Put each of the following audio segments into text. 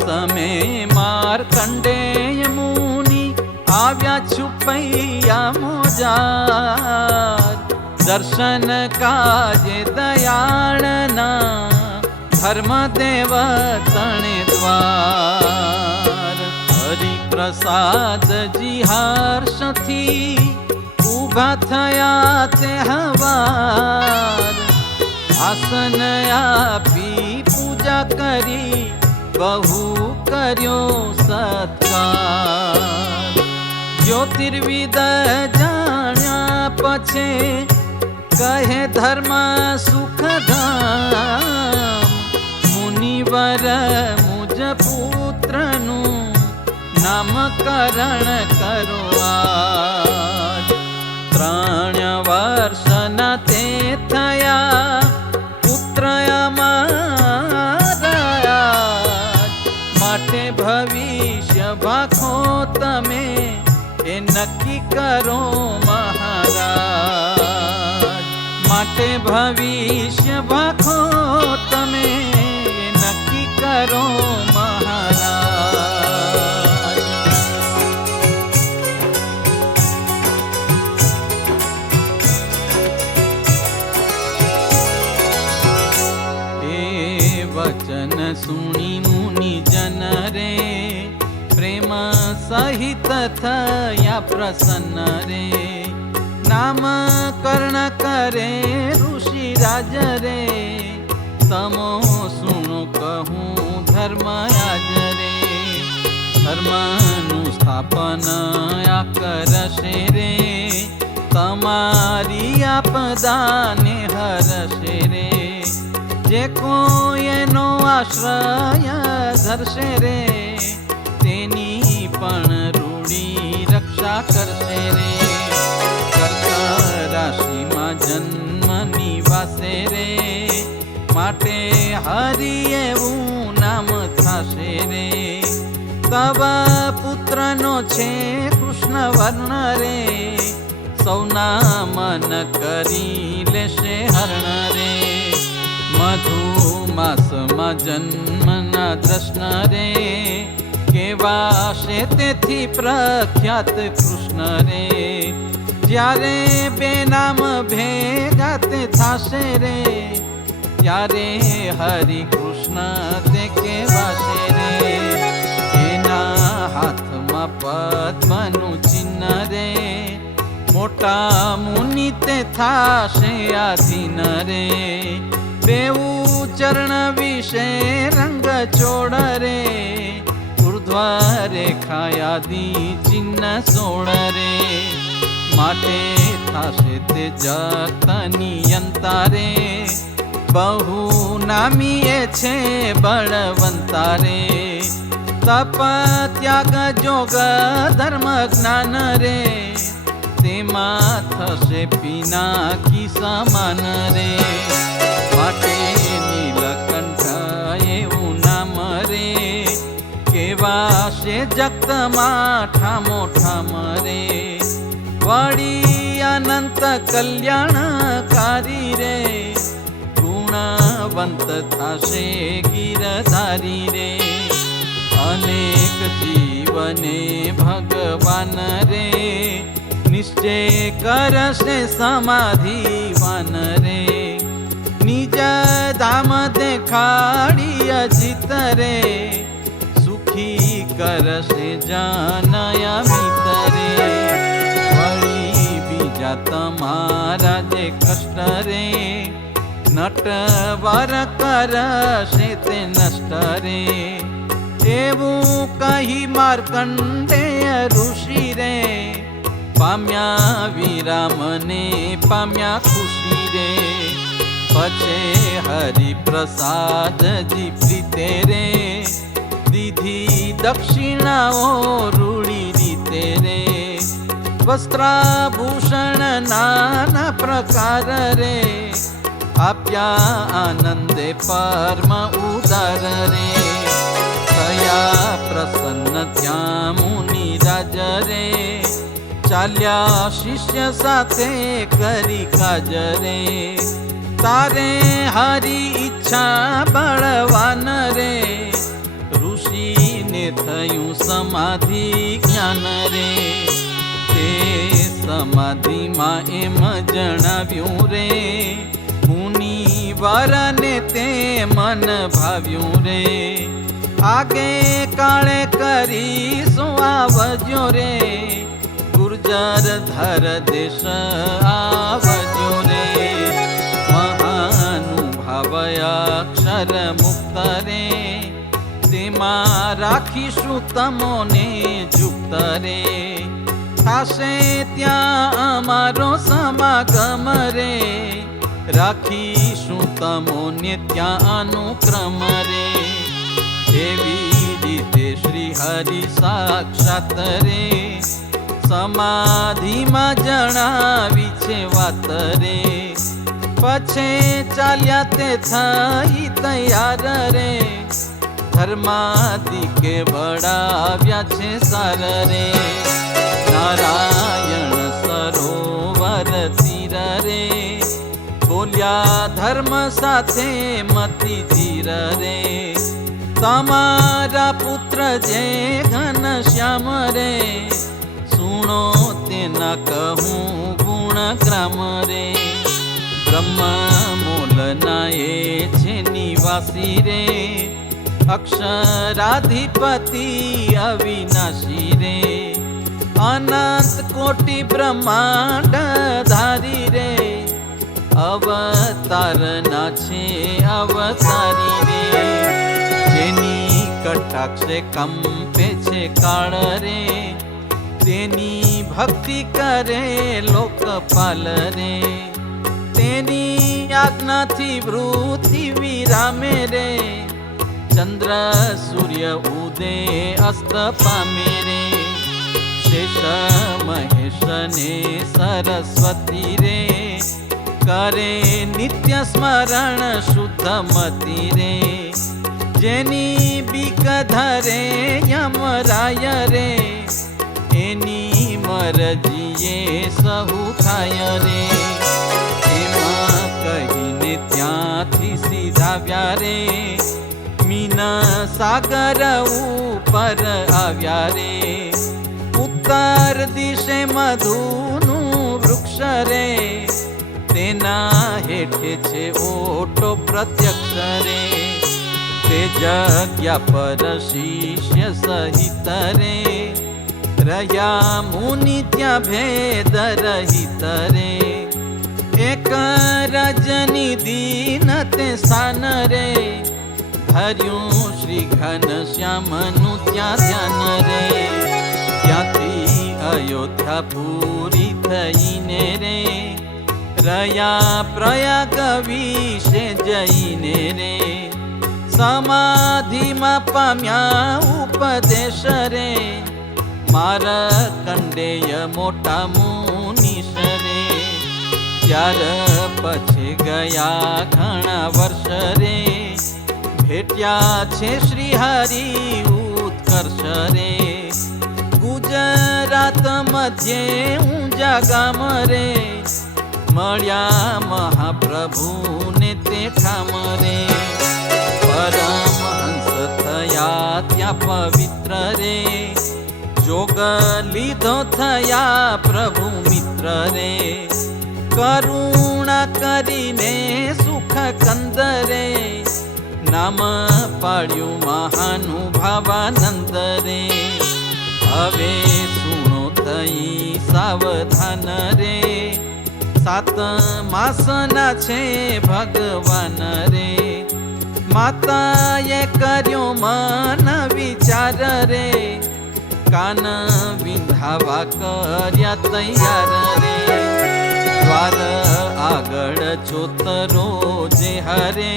સમે માર્કંડેય મુનિ આવ્યા છુપૈયા મોજાર દર્શન કાજે દયાળના ધર્મદેવ તણે દ્વાર હરિપ્રસાદજી હર્ષથી ઊભા થયા તે હવાર આસન આપી પૂજા કરી બહુ કર્યો સત્કાર જ્યોતિર્વિદ જાણ્યા પછી કહે ધર્મ સુખધામ મુનિવર મુજ પુત્રનું નામકરણ કરો આજ 3 વર્ષના તે થયા પુત્ર અમારા માટે ભવિષ્ય ભાખો તમે એ નક્કી કરો મહારાજ માટે ભવિષ્ય ભાખો તમે નક્કી કરો મહારાજ એ વચન સુણી મુનિ જન રે પ્રેમ સહિત થયા પ્રસન્ન રે નામકરણ કરે ઋષિ રાજ રે તમો સુણો કહું ધર્મ આજ રે ધર્મનું સ્થાપન આ કરશે રે તમારી આપદાને હરશે રે જે કોઈ એનો આશ્રય ધરશે રે તેની પણ રૂડી રક્ષા કરશે રે રાશિમાં જન્મ નિવાસે રે માટે હરિ એવું નામ થશે રે તવ પુત્રનો છે કૃષ્ણ વર્ણ રે સૌના મન કરી લેશે હરણ રે મધુમાસમાં જન્મના દર્શન રે કેવાશે તેથી પ્રખ્યાત કૃષ્ણ રે જ્યારે બે નામ ભેગા તે થશે રે ત્યારે હરિ કૃષ્ણ તે કહેવાશે રે એના હાથમાં પદ્મનું ચિહ્ન રે મોટા મુનિ તે થશે આધીન રે બેઉ ચરણ વિશે રંગ ચોડ રે ઉર્ધ્વ રેખાયાદિ ચિહ્ન 16 રે માટે થશે તે જતની અંતારે બહુ નામી છે બળવંતા રે તપ ત્યાગ જોગ ધર્મ જ્ઞાન રે તેમાં થશે પિનાકી સમાન રે માટે નીલકંઠ એવું નામ રે કેવાશે જગતમાં ઠામો ઠામ રે વળી અનંત કલ્યાણકારી રે ગુણવંત થશે ગીરધારી રે અનેક જીવને ભગવાન રે નિશ્ચય કરશે સમાધિવાન રે નિજ ધામ દેખાડી અજિત રે સુખી કરશે જાનયા મિત રે તમારા જે કષ્ટ રે નટવર કરશે તે નષ્ટ રે એવું કહી માર્કંડેય ઋષિ રે પામ્યા વિરામને પામ્યા ખુશી રે પછે હરિપ્રસાદજી પ્રીતે રે દીધી દક્ષિણાઓ રૂડી રીતે રે વસ્ત્રાભૂષણ નાના પ્રકાર રે આપ્યા આનંદે પરમ ઉદાર રે થયા પ્રસન્ન ત્યાં મુનિ રાજ રે ચાલ્યા શિષ્ય સાથે કરી કાજ રે તારે હરી ઈચ્છા બળવાન રે ઋષિ સમાધિ જ્ઞાન રે. તે સમાધિમાં એમ જણાવ્યું રે, મુનિવરને તે મન ભાવ્યું રે. આગે કાળે કરીશું આવજો રે, ગુર્જર ધર દેશ આવજો રે. મહાનુભાવ અક્ષર મુક્ત રે, તેમાં રાખીશું તમોને જુક્ત રે. થાશે ત્યાં અમારો સમાગમ રે, રાખીશું તમોને ત્યાં અનુક્રમ રે. એવી રીતે શ્રી હરિ સાક્ષાત રે, સમાધિમાં જણાવી છે વાત રે. પછી ચાલ્યા તે થઈ તૈયાર રે, ધર્માદિ કે વડાવ્યા છે સાર રે. નારાયણ સરોવર તીર રે, બોલ્યા ધર્મ સાથે મતિ ધીર રે. તમારા પુત્ર જે ઘનશ્યામ રે, સુણો તેના કહું ગુણ ગ્રામ રે. બ્રહ્મ મૂલના એ છે નિવાસી રે, અક્ષરાધિપતિ અવિનાશી રે. અનંત કોટિ બ્રહ્માંડ ધારી રે, અવતારના છે અવતારી રે. જેની કટાક્ષે કંપે છે કાળ રે, તેની ભક્તિ કરે લોકપાલ રે. તેની આજ્ઞાથી વૃત્તિ વિરામે રે, ચંદ્ર સૂર્ય ઉદે અસ્ત પામે રે. શેષ મહેશ ને સરસ્વતી રે, કરે નિત્ય સ્મરણ શુદ્ધ મતિ રે. જેની બીક ધરે યમરાય રે, એની મરજીએ સહુ થાય રે. એમાં કહીને ત્યાંથી સીધાવ્યા રે, મીન સાગર ઉપર આવ્યા રે. ઉત્તર દિશે મધુનું વૃક્ષ રે, તેના હેઠે છે ઓટો પ્રત્યક્ષ રે. તે જગ્યા પર શિષ્ય સહિત રે, રહ્યા મુનિ ત્યાં ભેદ રહિત રે. એક રજની દીન તે સ્થાન રે, ધર્યું શ્રી ઘનશ્યામનું ત્યાં ધ્યાન રે. ત્યાંથી અયોધ્યા પૂરી થઈને રે, રહ્યા પ્રયાગ વિશે જઈને રે. સમાધિમાં પામ્યા ઉપદેશ રે, માર્કંડેય મોટા મુનીશ રે. ત્યાર પછી ગયા ઘણા વર્ષ રે, ભેટ્યા છે શ્રી હરિ ઉત્કર્ષ રે. ગુજરાત મધ્યે ઊંઝા ગામ રે, મળ્યા મહાપ્રભુને તે ઠામ રે. પરમહંસ થયા ત્યાં પવિત્ર રે, જોગ લીધો થયા પ્રભુ મિત્ર રે. કરુણા કરીને સુખ કંદ રે, નામ પાડ્યું મહાનુભાવાનંદ રે. હવે સુણો થઈ સાવધાન રે, 7 માસના છે ભગવાન રે. માતાએ કર્યો મન વિચાર રે, કાન વિંધાવા કર્યા તૈયાર રે. દ્વાર આગળ ચોતરો જે હરે,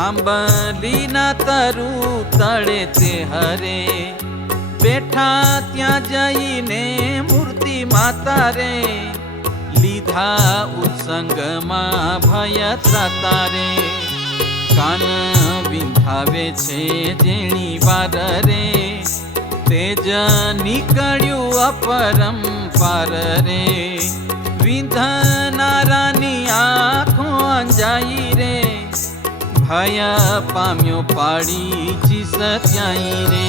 આંબલીના તરુ તળે તે હરે. બેઠા ત્યાં જઈને મૂર્તિ માતા રે, લીધા ઉત્સંગમાં ભય ત્રાતા રે. કાન વિંધાવે છે જેણી વાર રે, તેજ નીકળ્યું અપરંપાર રે. વિંધનારાની આંખો અંજાઈ રે, ભય પામ્યો પાડી ચીસ ત્યાંય રે.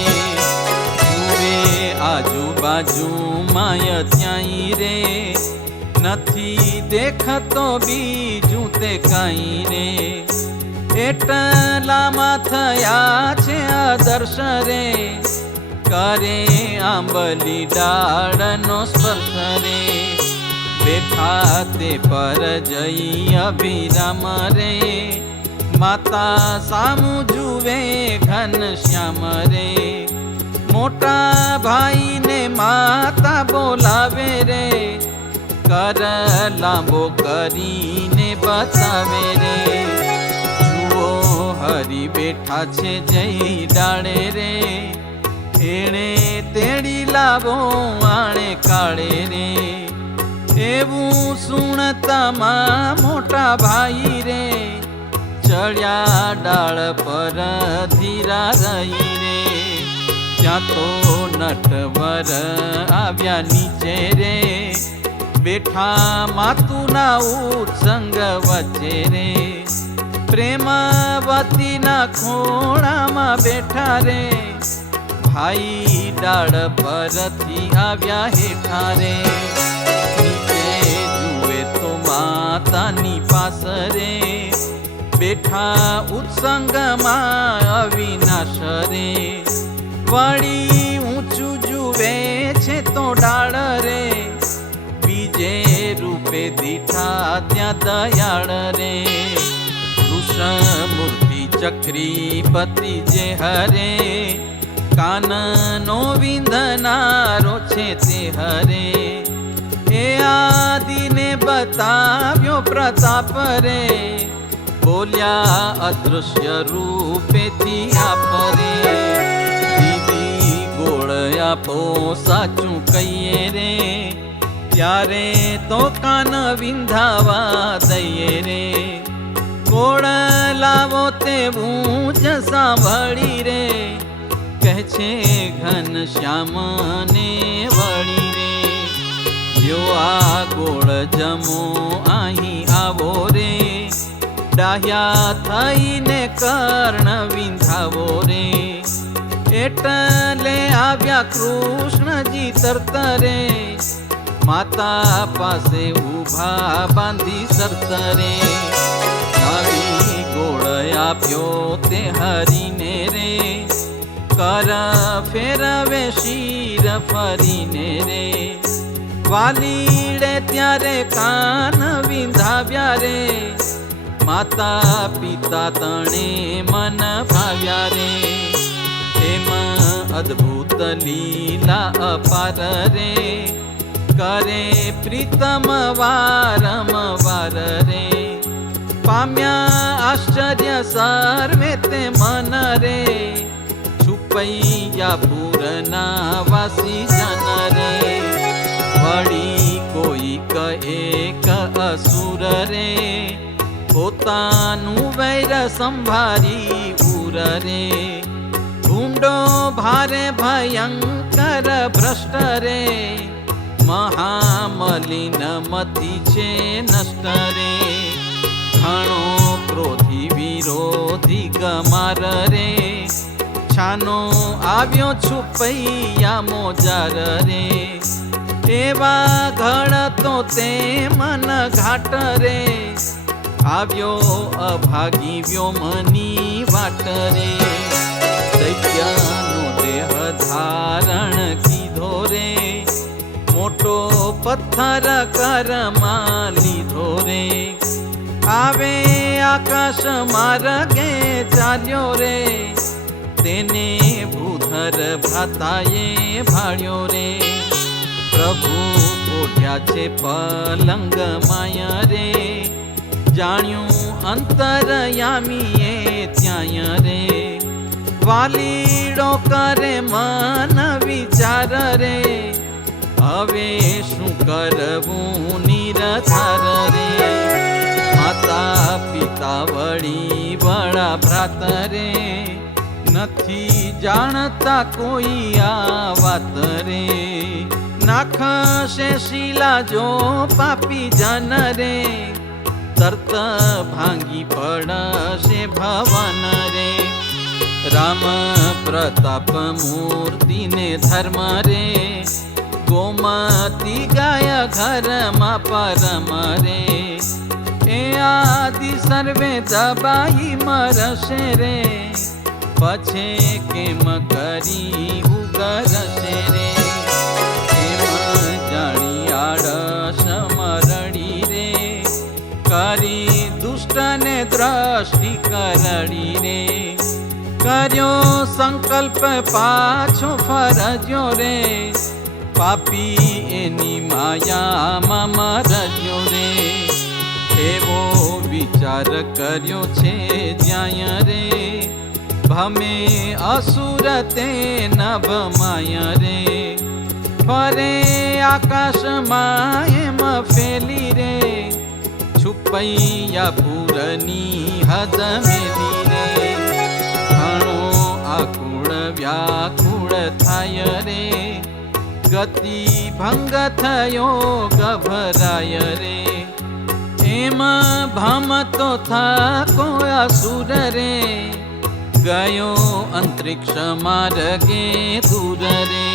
बाजू बाजू माय त्याई रे नथी देखतो बीजू ते काई रे એટલામાં થયા છે આદર્શ રે કરે આંબલી ડાળનો સ્પર્શ રે બેઠા તે પર જઈ અભિરામ રે માતા સામું જુએ ઘનશ્યામ રે મોટા ભાઈને માતા બોલાવે રે કર લાંબો કરીને બતાવે રે હરી બેઠા છે જઈ ડાળે રે એણે તેડી લાવો આણે કાળે રે એવું સુણતામાં મોટા ભાઈ રે ચડ્યા ડાળ પર ધીરા રહી રે ત્યાં તો નટવર આવ્યા નીચે રે બેઠા માતુના ઉત્સંગ વચ્ચે રે પ્રેમાવતીના ખોળામાં બેઠા રે ભાઈ ડાળ પરથી આવ્યા હેઠા રે નીચે જુએ તો માતાની પાસ રે બેઠા ઉત્સંગમાં અવિનાશ રે વળી ઊંચું જુએ છે તો ડાળ રે બીજે રૂપે દીઠા ત્યાં દયાળ રે મૂર્તિ ચક્રીપતિ જે હરે કાનનો વિંધનારો છે તે હરે એ આદિને બતાવ્યો પ્રતાપ રે બોલ્યા અદૃશ્ય રૂપેથી આપ રે દીદી ગોળ આપો સાચું કહીએ રે ત્યારે તો કાન વિંધાવા દઈએ રે ગોળ લાવો તેવું જ સાંભળી રે કહે છે ઘનશ્યામને વળી રે જો આ ગોળ જમો અહીં આવો રે ડાહ્યા થઈને કર્ણ વિંધાવો રે એટલે આવ્યા કૃષ્ણજી તરત રે માતા પાસે ઊભા બાંધી શરત રે આવી ગોળ આપ્યો તે હરીને રે કર ફેરવે શીર ફરીને રે વાલીડે ત્યારે કાન વિંધાવ્યા રે માતા પિતા તણે મન ભાવ્યા રે એમાં અદ્ભુત લીલા અપાર રે કરે પ્રીતમ વારંવાર રે પામ્યા આશ્ચર્ય સર્વે તે મન રે છુપૈયા પૂરના વાસી જન રે વળી કોઈક એક અસુર રે પોતાનું વૈર સંભારી ઉર રે ભૂંડો ભારે ભયંકર ભ્રષ્ટ રે મહામલિન મતી છે નષ્ટ રે ઘણો ક્રોધી વિરોધી ગમાર રે છાનો આવ્યો છુપૈયા મોજાર રે એવા ઘડ તો તે મન ઘાટ રે આવ્યો અભાગી વ્યોમની વાટ રે દૈત્યનો દેહ ધારણ કીધો રે મોટો પથ્થર કરમાં લીધો રે આવે આકાશ માર્ગે ચાલ્યો રે તેને ભૂધર ભ્રાતાએ ભાળ્યો રે પ્રભુ ઓઢ્યા છે પલંગ માય રે જાણ્યું અંતરયામીએ ત્યાંય રે વાલીડો કરે મન વિચાર રે હવે શું કરવું નિરધાર રે માતા પિતા વળી વડા ભ્રાત રે નથી જાણતા કોઈ આ વાત રે નાખશે શીલા જો પાપી જન રે તરત ભાંગી પડશે ભવન રે રામ પ્રતાપ મૂર્તિ ને ધર્મ રે, ગોમતી ગાય ઘરમાં પરમ રે, એ આદિ સર્વે દબાઈ મરશે રે, પછે કેમ કરી ઉગરશે રે, એમ જાણી આળસ મરડી રે, કરી દુષ્ટને દ્રષ્ટિ કરડી રે, કર્યો સંકલ્પ પાછો ફરજ્યો રે, પાપી એની માયામાં મરજ્યો રે, એવો વિચાર કર્યો છે જ્યાં રે, ભમે અસુર તે નભમાય રે, ફરે આકાશમાં એમ ફેલી રે, છુપૈયા પૂરની હદ મેલી રે, ઘણો આકુળ વ્યાકુળ થાય રે, ગતિ ભંગ થયો ગભરાય રે, એમ ભમતો થાકો અસુર રે, ગયો અંતરિક્ષ માર્ગે દૂર રે,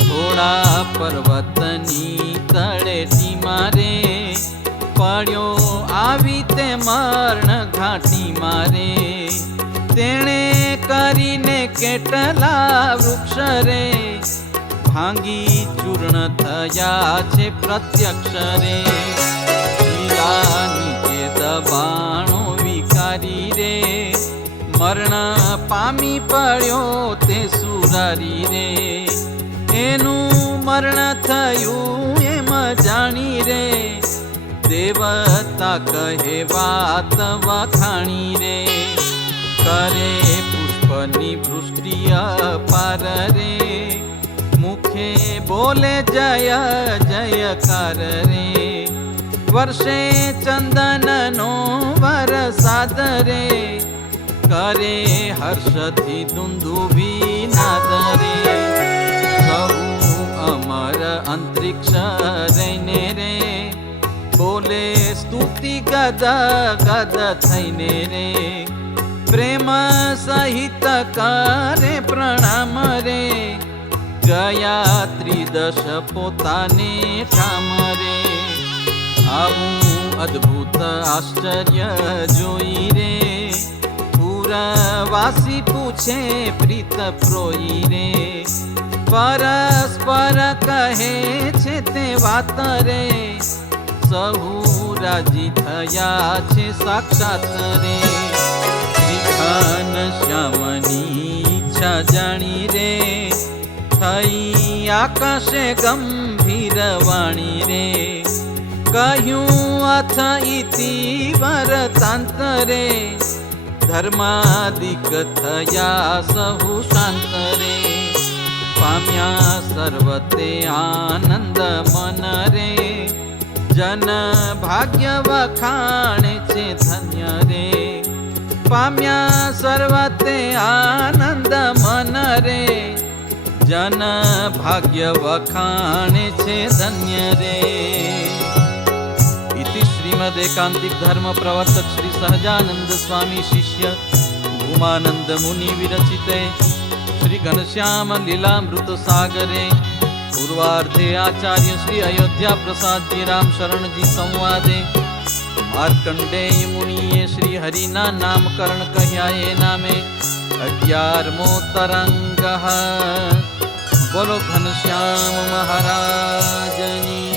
થોડા પર્વતની તળેટી મારે, પડ્યો આવી તે મરણ ઘાટી મારે, તેણે કરીને કેટલા વૃક્ષ રે, ભાંગી ચૂર્ણ થયા છે પ્રત્યક્ષ રે, શિલા નીચે દબાણો વિકારી રે, મરણ પામી પડ્યો તે સુરારી રે, એનું મરણ થયું એમ જાણી રે, દેવતા કહે વાત વખાણી રે, કરે પુષ્પની વૃષ્ટિ અપાર રે, મુખે બોલે જય જયકાર રે, વર્ષે ચંદનનો વરસાદ રે, કરે હર્ષથી દુંદુભી નાદ રે, સહુ અમર અંતરિક્ષ રહીને રે, બોલે સ્તુતિ ગદ ગદ થઈને રે, પ્રેમ સહિત કરે પ્રણામ રે, ગયા ત્રિદશ પોતાને ઠામ રે, આવું અદ્ભુત આશ્ચર્ય જોઈ રે, પુરવાસી પૂછે પ્રીત પ્રોઈ રે, પરસ્પર કહે છે તે વાત રે, સહુ રાજી થયા છે સાક્ષાત રે, ઘન શ્યામની ઈચ્છા જાણી રે, થઈ આકાશે ગંભીર વાણી રે, કહ્યું અથ ઇતિ વરતાંત રે, ધર્માદિક થયા સહુ શાંત રે, પામ્યા સર્વતે આનંદ મન રે, જન ભાગ્ય વખાણે છે ધન્ય રે, પામ્યા સર્વતે આનંદ મન રે, જન ભાગ્ય વખાણે છે ધન્ય રે. ઇતિ શ્રીમદ એકાંતિક ધર્મ પ્રવર્તક શ્રી સહજાનંદ સ્વામી શિષ્ય ભૂમાનંદ મુનિ વિરચિતે શ્રી ઘનશ્યામ લીલામૃત સાગરે પૂર્વાર્ધે આચાર્ય શ્રી અયોધ્યા પ્રસાદજી રામ શરણજી સંવાદે માર્કંડેય મુનિએ શ્રી હરિના નામકરણ કહ્યા એ નામે 11મો તરંગ. બોલો ઘનશ્યામ મહારાજની.